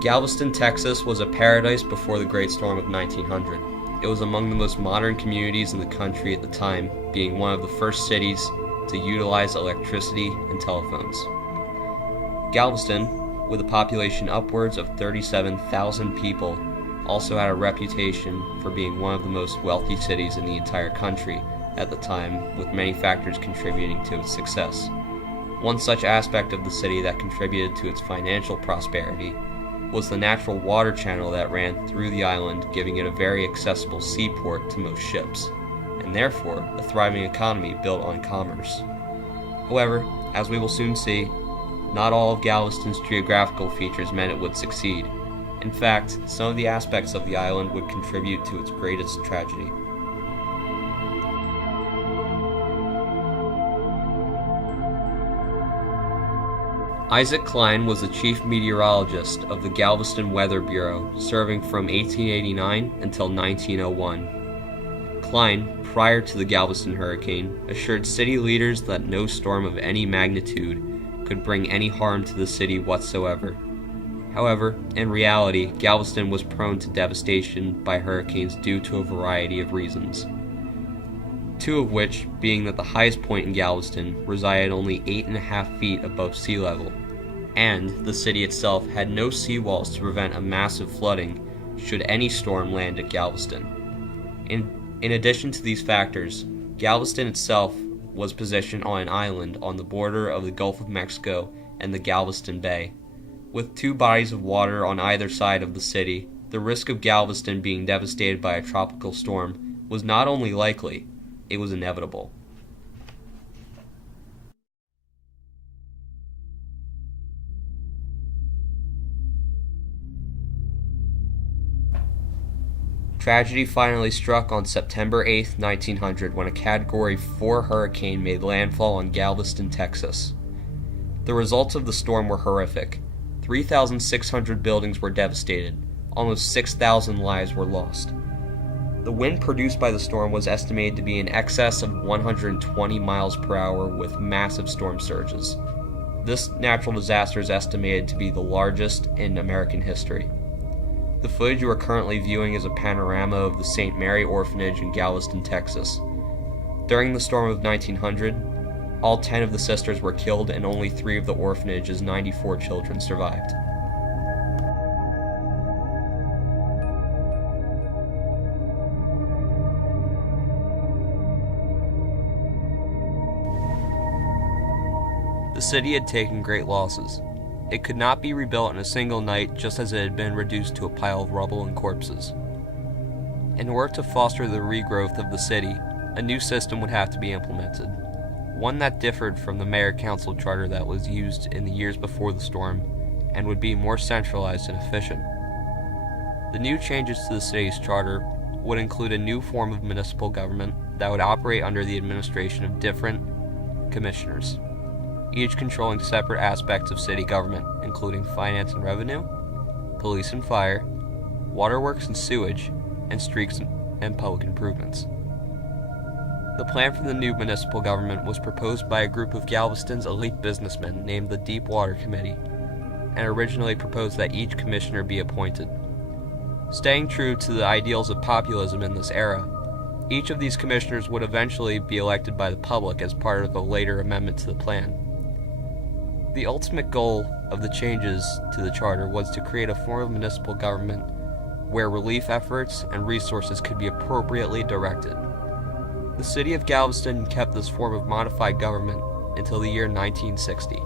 Galveston, Texas was a paradise before the Great Storm of 1900. It was among the most modern communities in the country at the time, being one of the first cities to utilize electricity and telephones. Galveston, with a population upwards of 37,000 people, also had a reputation for being one of the most wealthy cities in the entire country at the time, with many factors contributing to its success. One such aspect of the city that contributed to its financial prosperity was the natural water channel that ran through the island, giving it a very accessible seaport to most ships, and therefore a thriving economy built on commerce. However, as we will soon see, not all of Galveston's geographical features meant it would succeed. In fact, some of the aspects of the island would contribute to its greatest tragedy. Isaac Klein was the chief meteorologist of the Galveston Weather Bureau, serving from 1889 until 1901. Klein, prior to the Galveston hurricane, assured city leaders that no storm of any magnitude could bring any harm to the city whatsoever. However, in reality, Galveston was prone to devastation by hurricanes due to a variety of reasons. Two of which being that the highest point in Galveston resided only 8.5 feet above sea level, and the city itself had no seawalls to prevent a massive flooding should any storm land at Galveston. In addition to these factors, Galveston itself was positioned on an island on the border of the Gulf of Mexico and the Galveston Bay. With two bodies of water on either side of the city, the risk of Galveston being devastated by a tropical storm was not only likely, it was inevitable. Tragedy finally struck on September 8, 1900, when a Category 4 hurricane made landfall on Galveston, Texas. The results of the storm were horrific. 3,600 buildings were devastated. Almost 6,000 lives were lost. The wind produced by the storm was estimated to be in excess of 120 miles per hour with massive storm surges. This natural disaster is estimated to be the largest in American history. The footage you are currently viewing is a panorama of the St. Mary Orphanage in Galveston, Texas. During the storm of 1900, all 10 of the sisters were killed and only 3 of the orphanage's 94 children survived. The city had taken great losses. It could not be rebuilt in a single night, just as it had been reduced to a pile of rubble and corpses. In order to foster the regrowth of the city, a new system would have to be implemented, one that differed from the mayor-council charter that was used in the years before the storm, and would be more centralized and efficient. The new changes to the city's charter would include a new form of municipal government that would operate under the administration of different commissioners, each controlling separate aspects of city government, including finance and revenue, police and fire, waterworks and sewage, and streets and public improvements. The plan for the new municipal government was proposed by a group of Galveston's elite businessmen named the Deepwater Committee, and originally proposed that each commissioner be appointed. Staying true to the ideals of populism in this era, each of these commissioners would eventually be elected by the public as part of a later amendment to the plan. The ultimate goal of the changes to the charter was to create a form of municipal government where relief efforts and resources could be appropriately directed. The city of Galveston kept this form of modified government until the year 1960.